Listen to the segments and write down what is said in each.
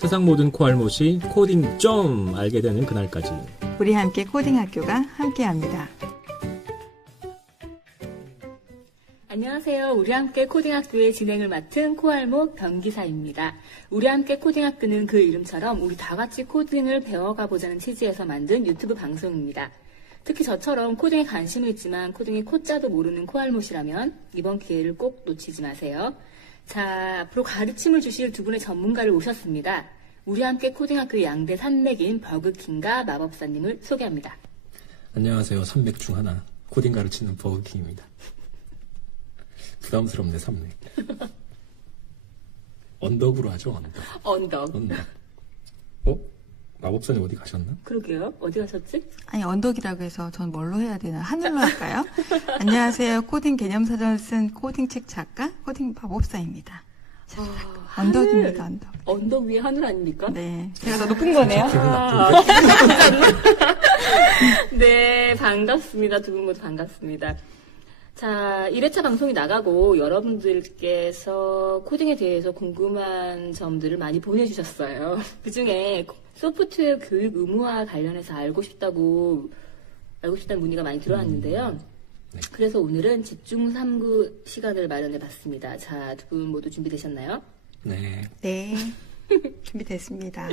세상 모든 코알못이 코딩 좀 알게 되는 그날까지 우리 함께 코딩 학교가 함께합니다. 안녕하세요. 우리 함께 코딩학교의 진행을 맡은 코알못 변기사입니다. 우리 함께 코딩학교는 그 이름처럼 우리 다 같이 코딩을 배워가 보자는 취지에서 만든 유튜브 방송입니다. 특히 저처럼 코딩에 관심은 있지만 코딩의 코자도 모르는 코알못이라면 이번 기회를 꼭 놓치지 마세요. 자, 앞으로 가르침을 주실 두 분의 전문가를 모셨습니다. 우리 함께 코딩학교의 양대 산맥인 버그킹과 마법사님을 소개합니다. 안녕하세요. 산맥 중 하나 코딩 가르치는 버그킹입니다. 부담스럽네. 산맥. 언덕으로 하죠. 언덕. 마법사님 어디 가셨나? 그러게요. 어디 가셨지? 아니, 언덕이라고 해서 전 뭘로 해야 되나? 하늘로 할까요? 안녕하세요. 코딩 개념사전을 쓴 코딩책 작가, 코딩 마법사입니다. 언덕입니다, 언덕. 언덕 위에 하늘 아닙니까? 네. 제가 더 높은 거네요. 네, 반갑습니다. 두 분 모두 반갑습니다. 자, 1회차 방송이 나가고 여러분들께서 코딩에 대해서 궁금한 점들을 많이 보내주셨어요. 그 중에 소프트웨어 교육 의무화 관련해서 알고 싶다는 문의가 많이 들어왔는데요. 네. 그래서 오늘은 집중 3구 시간을 마련해 봤습니다. 자, 두 분 모두 준비되셨나요? 네. 네. 준비됐습니다.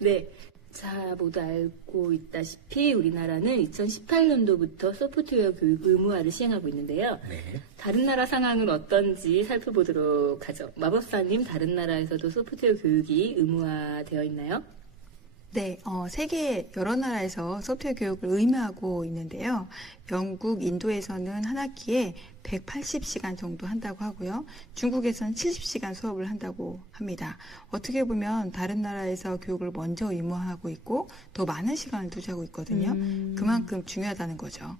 네. 자, 모두 알고 있다시피 우리나라는 2018년도부터 소프트웨어 교육 의무화를 시행하고 있는데요. 네. 다른 나라 상황은 어떤지 살펴보도록 하죠. 마법사님, 다른 나라에서도 소프트웨어 교육이 의무화되어 있나요? 네, 세계 여러 나라에서 소프트웨어 교육을 의무화하고 있는데요. 영국, 인도에서는 한 학기에 180시간 정도 한다고 하고요. 중국에서는 70시간 수업을 한다고 합니다. 어떻게 보면 다른 나라에서 교육을 먼저 의무화하고 있고 더 많은 시간을 투자하고 있거든요. 그만큼 중요하다는 거죠.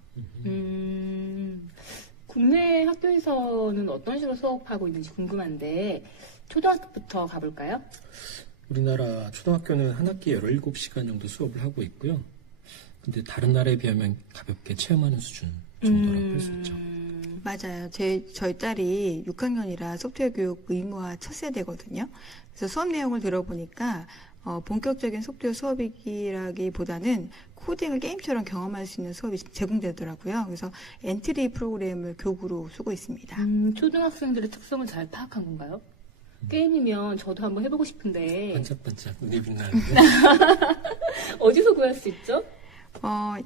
국내 학교에서는 어떤 식으로 수업하고 있는지 궁금한데 초등학교부터 가볼까요? 우리나라 초등학교는 한 학기에 17시간 정도 수업을 하고 있고요. 근데 다른 나라에 비하면 가볍게 체험하는 수준 정도라고 할 수 있죠. 맞아요. 저희 딸이 6학년이라 소프트웨어 교육 의무화 첫 세대거든요. 그래서 수업 내용을 들어보니까 본격적인 소프트웨어 수업이라기보다는 코딩을 게임처럼 경험할 수 있는 수업이 제공되더라고요. 그래서 엔트리 프로그램을 교구로 쓰고 있습니다. 초등학생들의 특성을 잘 파악한 건가요? 게임이면 저도 한번 해보고 싶은데 반짝반짝 눈이 빛나는데 어디서 구할 수 있죠?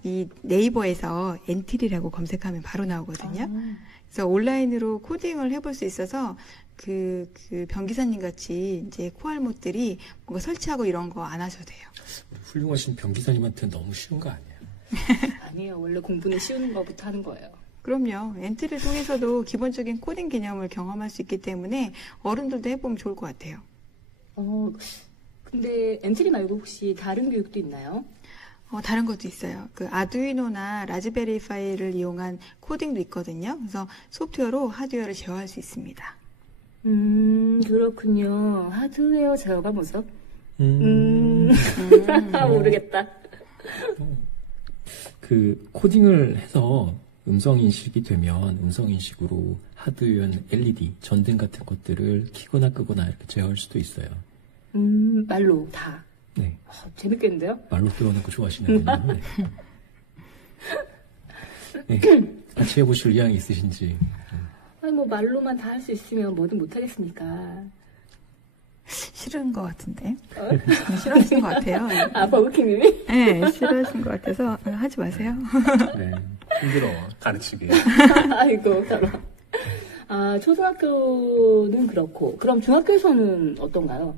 이 네이버에서 엔트리라고 검색하면 바로 나오거든요. 그래서 온라인으로 코딩을 해볼 수 있어서 그 변기사님 같이 이제 코알못들이 뭔가 설치하고 이런 거 안 하셔도 돼요. 훌륭하신 변기사님한테는 너무 쉬운 거 아니에요? 아니에요. 원래 공부는 쉬운 거부터 하는 거예요. 그럼요. 엔트리를 통해서도 기본적인 코딩 개념을 경험할 수 있기 때문에 어른들도 해보면 좋을 것 같아요. 근데 엔트리 말고 혹시 다른 교육도 있나요? 다른 것도 있어요. 그 아두이노나 라즈베리 파이를 이용한 코딩도 있거든요. 그래서 소프트웨어로 하드웨어를 제어할 수 있습니다. 그렇군요. 하드웨어 제어가 뭐죠? 모르겠다. 그 코딩을 해서 음성인식이 되면 음성인식으로 하드웨어는 LED, 전등 같은 것들을 켜거나 끄거나 이렇게 제어할 수도 있어요. 말로 다. 네. 재밌겠는데요? 말로 배우는 거 좋아하시는군요. 네. 네. 같이 해보실 의향이 있으신지. 아니, 말로만 다 할 수 있으면 뭐든 못하겠습니까? 싫은 것 같은데. 싫어하신 것 같아요. 버그킹님이? 네, 싫어하신 것 같아서 하지 마세요. 네. 힘들어, 가르치기. 아이고, 저런. 초등학교는 그렇고, 그럼 중학교에서는 어떤가요?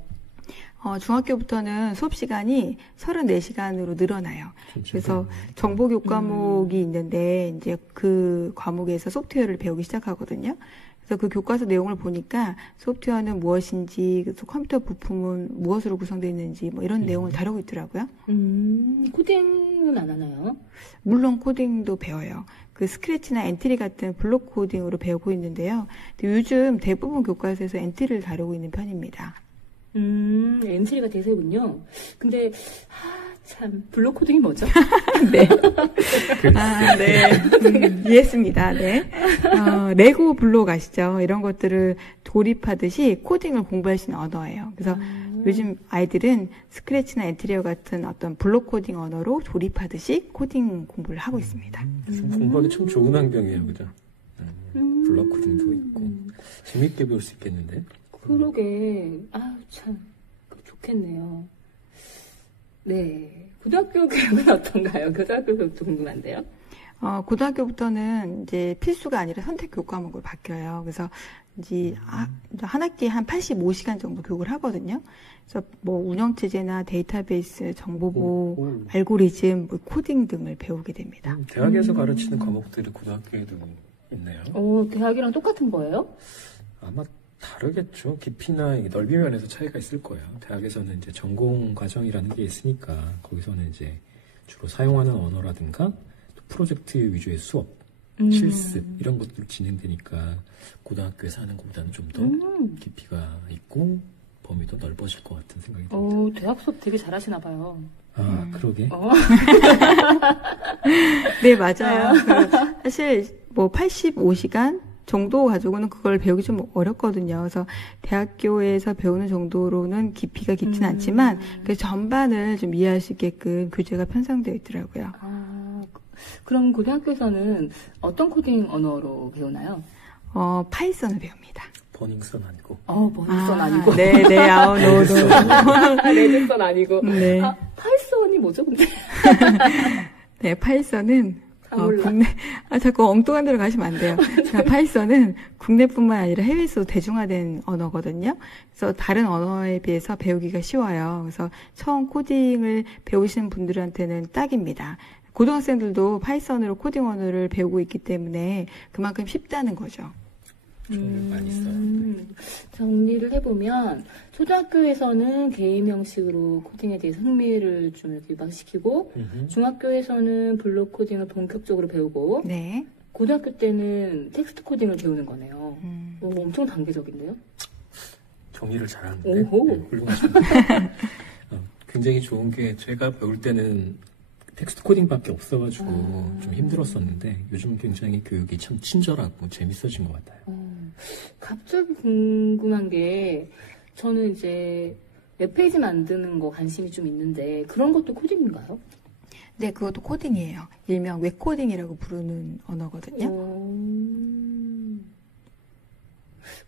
중학교부터는 수업 시간이 34시간으로 늘어나요. 그래서 정보 교육 과목이 있는데, 이제 그 과목에서 소프트웨어를 배우기 시작하거든요. 그래서 그 교과서 내용을 보니까 소프트웨어는 무엇인지, 그래서 컴퓨터 부품은 무엇으로 구성되어 있는지, 뭐 이런 내용을 다루고 있더라고요. 코딩은 안 하나요? 물론 코딩도 배워요. 그 스크래치나 엔트리 같은 블록 코딩으로 배우고 있는데요. 근데 요즘 대부분 교과서에서 엔트리를 다루고 있는 편입니다. 엔트리가 대세군요. 근데 참 블록 코딩이 뭐죠? 네. 네. 이해했습니다. 네. 레고 블록 아시죠? 이런 것들을 조립하듯이 코딩을 공부할 수 있는 언어예요. 그래서 요즘 아이들은 스크래치나 엔트리어 같은 어떤 블록 코딩 언어로 조립하듯이 코딩 공부를 하고 있습니다. 공부하기 참 좋은 환경이에요, 그죠? 블록 코딩도 있고 재밌게 배울 수 있겠는데? 그러게. 참 좋겠네요. 네. 고등학교 교육은 어떤가요? 고등학교 교육도 궁금한데요. 고등학교부터는 이제 필수가 아니라 선택 교육 과목으로 바뀌어요. 그래서 이제 한 학기에 한 85시간 정도 교육을 하거든요. 그래서 뭐 운영체제나 데이터베이스, 정보보, 알고리즘, 뭐 코딩 등을 배우게 됩니다. 대학에서 가르치는 과목들이 고등학교에도 있네요. 대학이랑 똑같은 거예요? 아마 다르겠죠. 깊이나 넓이 면에서 차이가 있을 거예요. 대학에서는 이제 전공 과정이라는 게 있으니까 거기서는 이제 주로 사용하는 언어라든가 프로젝트 위주의 수업, 실습 이런 것들이 진행되니까 고등학교에서 하는 것보다는 좀 더 깊이가 있고 범위도 넓어질 것 같은 생각이 듭니다. 대학 수업 되게 잘하시나 봐요. 그러게. 네, 맞아요. 사실 뭐 85시간 정도 가지고는 그걸 배우기 좀 어렵거든요. 그래서 대학교에서 배우는 정도로는 깊이가 깊진 않지만 그 전반을 좀 이해할 수 있게끔 교재가 편성되어 있더라고요. 그럼 고등학교에서는 어떤 코딩 언어로 배우나요? 파이썬을 배웁니다. 버닝썬 아니고. 버닝썬 아니고. 네, 레드썬 아니고. 네. 파이썬이 뭐죠, 근데? 네, 파이썬은 국내, 자꾸 엉뚱한 데로 가시면 안 돼요. 파이썬은 국내뿐만 아니라 해외에서도 대중화된 언어거든요. 그래서 다른 언어에 비해서 배우기가 쉬워요. 그래서 처음 코딩을 배우시는 분들한테는 딱입니다. 고등학생들도 파이썬으로 코딩 언어를 배우고 있기 때문에 그만큼 쉽다는 거죠. 많이 써요. 정리를 해보면 초등학교에서는 개인 형식으로 코딩에 대해서 흥미를 좀 이렇게 유발시키고 중학교에서는 블록 코딩을 본격적으로 배우고 네. 고등학교 때는 텍스트 코딩을 배우는 거네요. 엄청 단계적인데요? 정리를 잘하는데 훌륭하십니다. 굉장히 좋은 게 제가 배울 때는 텍스트 코딩밖에 없어가지고 좀 힘들었었는데 요즘 굉장히 교육이 참 친절하고 재밌어진 것 같아요. 갑자기 궁금한 게 저는 이제 웹페이지 만드는 거 관심이 좀 있는데 그런 것도 코딩인가요? 네, 그것도 코딩이에요. 일명 웹코딩이라고 부르는 언어거든요.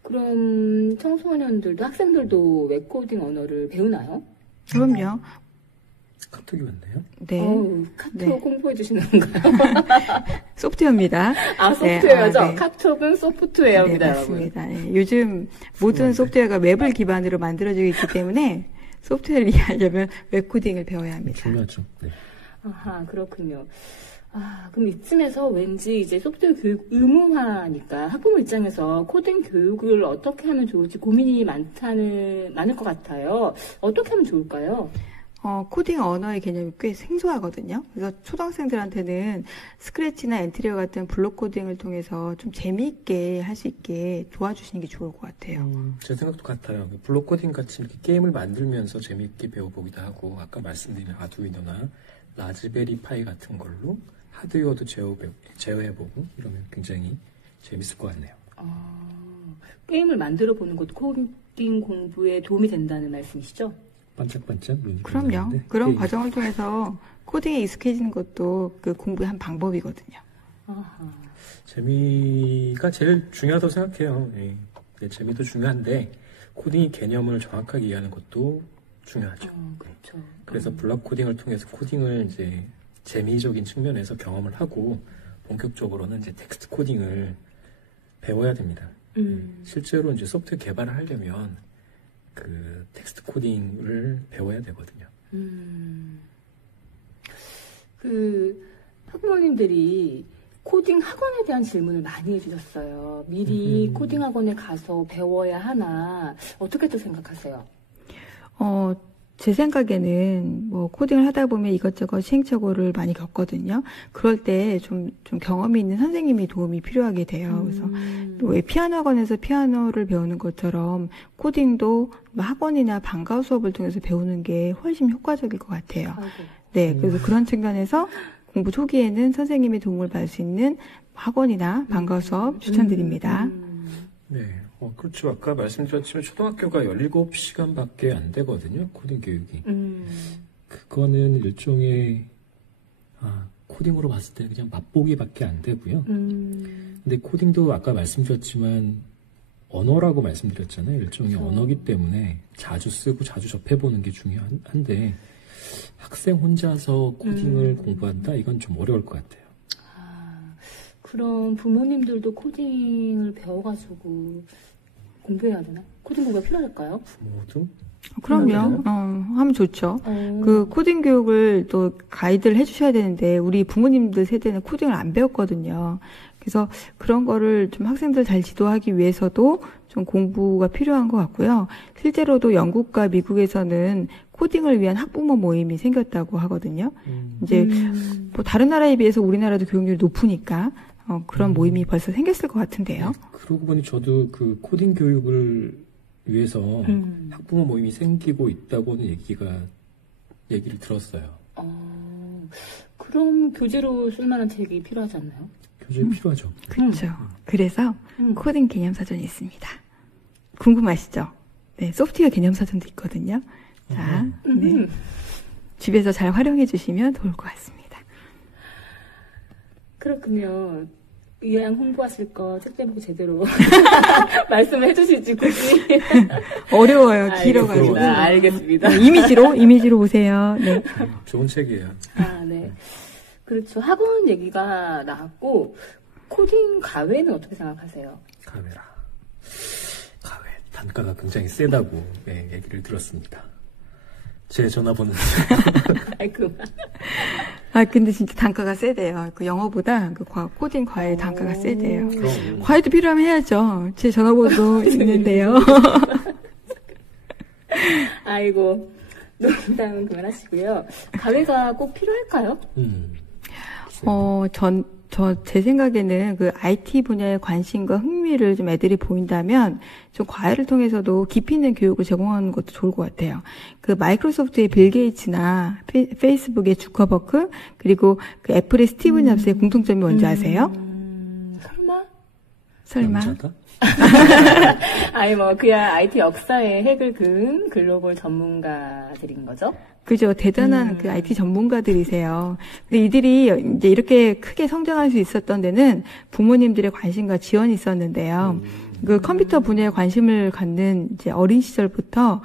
그럼 청소년들도 학생들도 웹코딩 언어를 배우나요? 그럼요. 카톡이 왔네요. 네. 카톡 홍보해 주시는 건가요? 소프트웨어입니다. 소프트웨어죠? 네. 카톡은 소프트웨어입니다, 네, 여러분. 맞습니다. 네, 요즘 모든 소프트웨어가 웹을 기반으로 만들어지고 있기 때문에 소프트웨어를 이해하려면 웹코딩을 배워야 합니다. 중요하죠. 네. 그렇군요. 그럼 이쯤에서 왠지 이제 소프트웨어 교육 의무화니까 학부모 입장에서 코딩 교육을 어떻게 하면 좋을지 고민이 많을 것 같아요. 어떻게 하면 좋을까요? 코딩 언어의 개념이 꽤 생소하거든요. 그래서 초등학생들한테는 스크래치나 엔트리어 같은 블록 코딩을 통해서 좀 재미있게 할 수 있게 도와주시는 게 좋을 것 같아요. 제 생각도 같아요. 블록 코딩 같이 이렇게 게임을 만들면서 재미있게 배워보기도 하고, 아까 말씀드린 아두이노나 라즈베리 파이 같은 걸로 하드웨어도 제어해보고 이러면 굉장히 재밌을 것 같네요. 게임을 만들어보는 것도 코딩 공부에 도움이 된다는 말씀이시죠? 반짝반짝 눈이 그럼요. 빛나는데, 그런 과정을 통해서 코딩에 익숙해지는 것도 그 공부의 한 방법이거든요. 재미가 제일 중요하다고 생각해요. 네, 재미도 중요한데 코딩의 개념을 정확하게 이해하는 것도 중요하죠. 그렇죠. 그래서 블록 코딩을 통해서 코딩을 이제 재미적인 측면에서 경험을 하고 본격적으로는 이제 텍스트 코딩을 배워야 됩니다. 실제로 이제 소프트웨어 개발을 하려면 그 텍스트 코딩을 배워야 되거든요. 그 학부모님들이 코딩 학원에 대한 질문을 많이 해주셨어요. 미리 코딩 학원에 가서 배워야 하나 어떻게 또 생각하세요? 제 생각에는 뭐 코딩을 하다 보면 이것저것 시행착오를 많이 겪거든요. 그럴 때 좀 경험이 있는 선생님이 도움이 필요하게 돼요. 그래서 왜 피아노 학원에서 피아노를 배우는 것처럼 코딩도 학원이나 방과후 수업을 통해서 배우는 게 훨씬 효과적일 것 같아요. 네, 그래서 그런 측면에서 공부 초기에는 선생님의 도움을 받을 수 있는 학원이나 방과후 수업 추천드립니다. 네, 그렇죠. 아까 말씀드렸지만 초등학교가 17시간밖에 안 되거든요. 코딩 교육이. 그거는 일종의 코딩으로 봤을 때 그냥 맛보기밖에 안 되고요. 근데 코딩도 아까 말씀드렸지만 언어라고 말씀드렸잖아요. 일종의 언어기 때문에 자주 쓰고 자주 접해보는 게 중요한데 학생 혼자서 코딩을 공부한다? 이건 좀 어려울 것 같아요. 그럼 부모님들도 코딩을 배워가지고 공부해야 되나? 코딩 공부가 필요할까요? 부모도? 그럼요. 하면 좋죠. 그 코딩 교육을 또 가이드를 해주셔야 되는데 우리 부모님들 세대는 코딩을 안 배웠거든요. 그래서 그런 거를 좀 학생들 잘 지도하기 위해서도 좀 공부가 필요한 것 같고요. 실제로도 영국과 미국에서는 코딩을 위한 학부모 모임이 생겼다고 하거든요. 이제 뭐 다른 나라에 비해서 우리나라도 교육률이 높으니까 그런 모임이 벌써 생겼을 것 같은데요. 그러고 보니 저도 그 코딩 교육을 위해서 학부모 모임이 생기고 있다고는 얘기를 들었어요. 그럼 교재로 쓸만한 책이 필요하지 않나요? 교재 필요하죠. 그렇죠. 그래서 코딩 개념사전이 있습니다. 궁금하시죠? 네, 소프트웨어 개념사전도 있거든요. 자, 네. 집에서 잘 활용해 주시면 좋을 것 같습니다. 그렇군요. 이왕 홍보하실 거 책 제목 제대로 말씀을 해주실지 굳이. 어려워요. 길어가지고. 알겠습니다. 네, 이미지로 보세요. 네. 좋은 책이에요. 네. 그렇죠. 학원 얘기가 나왔고 코딩 과외는 어떻게 생각하세요? 과외 단가가 굉장히 세다고 얘기를 들었습니다. 제 전화번호는 근데 진짜 단가가 세대요. 그 영어보다 그 코딩 과외 단가가 세대요. 그럼. 과외도 필요하면 해야죠. 제 전화번호도 있는데요. 아이고, 농담은 그만하시고요. 과외가 꼭 필요할까요? 제 생각에는 그 IT 분야에 관심과 흥미를 좀 애들이 보인다면 좀 과외를 통해서도 깊이 있는 교육을 제공하는 것도 좋을 것 같아요. 그 마이크로소프트의 빌 게이츠나 페이스북의 주커버크 그리고 그 애플의 스티브 잡스의 공통점이 뭔지 아세요? 설마? 남자다? 그냥 IT 역사의 핵을 그은 글로벌 전문가들인 거죠? 그죠. 대단한 그 IT 전문가들이세요. 근데 이들이 이제 이렇게 크게 성장할 수 있었던 데는 부모님들의 관심과 지원이 있었는데요. 그 컴퓨터 분야에 관심을 갖는 이제 어린 시절부터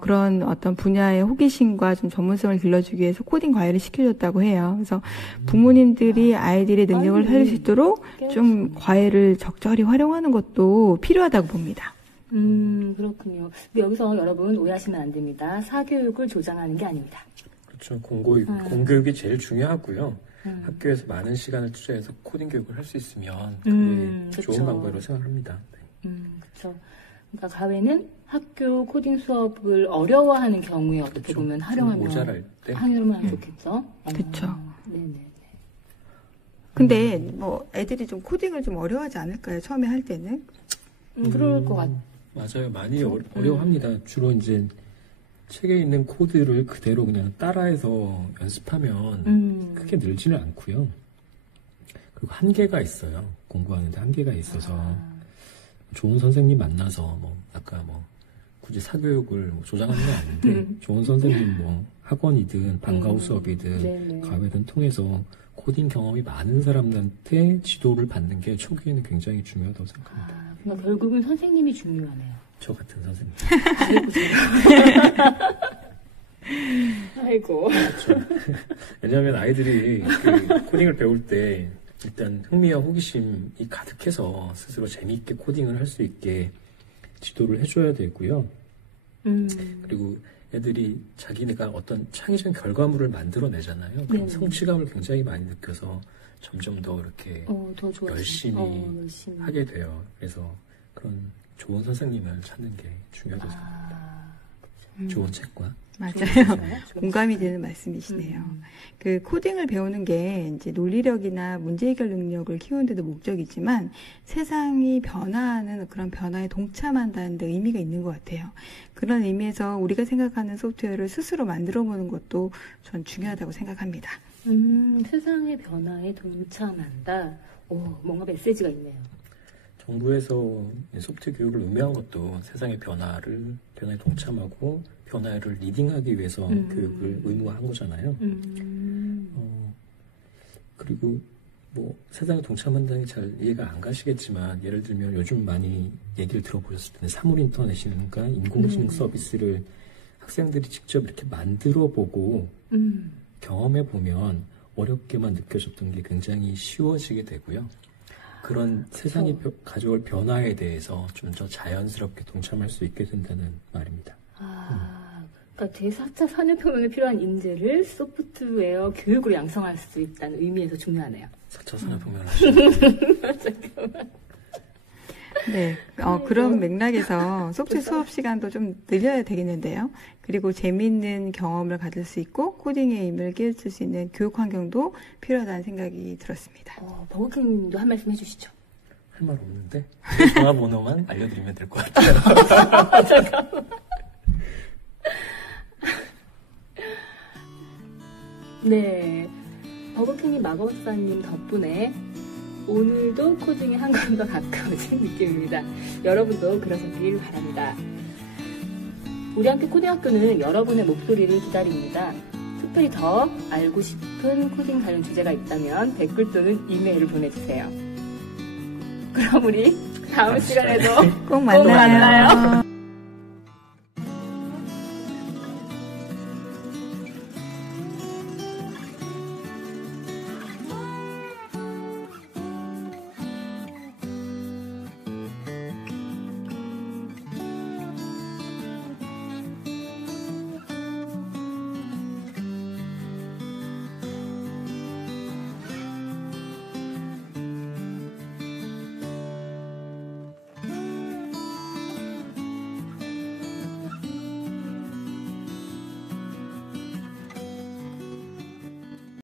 그런 어떤 분야의 호기심과 좀 전문성을 길러주기 위해서 코딩 과외를 시켜줬다고 해요. 그래서 부모님들이 아이들의 능력을 살릴 수 있도록 좀 과외를 적절히 활용하는 것도 필요하다고 봅니다. 그렇군요. 근데 여기서 여러분 오해하시면 안 됩니다. 사교육을 조장하는 게 아닙니다. 그렇죠. 공교육이 제일 중요하고요. 학교에서 많은 시간을 투자해서 코딩 교육을 할 수 있으면 그게 좋은 방법으로 생각합니다. 그렇죠. 그러니까 과외는 학교 코딩 수업을 어려워하는 경우에 어떻게 보면 활용하면 좋겠죠. 그렇죠. 네네. 근데 뭐 애들이 좀 코딩을 좀 어려워하지 않을까요? 처음에 할 때는? 그럴 것 같아요. 맞아요. 많이 어려워합니다. 주로 이제 책에 있는 코드를 그대로 그냥 따라해서 연습하면 크게 늘지는 않고요. 그리고 한계가 있어요. 공부하는데 한계가 있어서 좋은 선생님 만나서 아까 굳이 사교육을 조장하는 건 아닌데 좋은 선생님 학원이든 방과후 수업이든 과외든 통해서 코딩 경험이 많은 사람들한테 지도를 받는 게 초기에는 굉장히 중요하다고 생각합니다. 그러니까 결국은 선생님이 중요하네요. 저 같은 선생님. 아이고. 그렇죠. 왜냐하면 아이들이 그 코딩을 배울 때 일단 흥미와 호기심이 가득해서 스스로 재미있게 코딩을 할 수 있게 지도를 해줘야 되고요. 그리고 애들이 자기네가 어떤 창의적인 결과물을 만들어내잖아요. 그럼 성취감을 굉장히 많이 느껴서 점점 더 이렇게 더 열심히 하게 돼요. 그래서 그런 좋은 선생님을 찾는 게 중요하다고 생각합니다. 좋은 책과. 맞아요. 공감이 되는 말씀이시네요. 그 코딩을 배우는 게 이제 논리력이나 문제 해결 능력을 키우는 데도 목적이지만 세상이 변화하는 그런 변화에 동참한다는 데 의미가 있는 것 같아요. 그런 의미에서 우리가 생각하는 소프트웨어를 스스로 만들어 보는 것도 전 중요하다고 생각합니다. 세상의 변화에 동참한다. 뭔가 메시지가 있네요. 정부에서 소프트웨어 교육을 의무화한 것도 세상의 변화에 동참하고 변화를 리딩하기 위해서 교육을 의무화한 거잖아요. 그리고 뭐 세상에 동참한다는 게 잘 이해가 안 가시겠지만 예를 들면 요즘 많이 얘기를 들어보셨을 텐데 사물 인터넷인가 인공지능 서비스를 학생들이 직접 이렇게 만들어 보고 경험해 보면 어렵게만 느껴졌던 게 굉장히 쉬워지게 되고요. 그런 세상이 가져올 변화에 대해서 좀 더 자연스럽게 동참할 수 있게 된다는 말입니다. 그러니까 제4차 산업혁명에 필요한 인재를 소프트웨어 교육으로 양성할 수 있다는 의미에서 중요하네요. 4차 산업혁명을 하시는 잠깐만. 네, 그런 맥락에서 소프트웨어 수업 시간도 좀 늘려야 되겠는데요. 그리고 재미있는 경험을 가질 수 있고 코딩의 힘을 끼워줄 수 있는 교육 환경도 필요하다는 생각이 들었습니다. 버거킹님도 한 말씀 해주시죠. 할 말 없는데 전화번호만 알려드리면 될 것 같아요. 잠깐만. 네, 버거킹님 마법사님 덕분에 오늘도 코딩이 한 걸음 더 가까워진 느낌입니다. 여러분도 그러셨길 바랍니다. 우리 함께 코딩학교는 여러분의 목소리를 기다립니다. 특별히 더 알고 싶은 코딩 관련 주제가 있다면 댓글 또는 이메일을 보내주세요. 그럼 우리 다음 시간에도 꼭 만나요.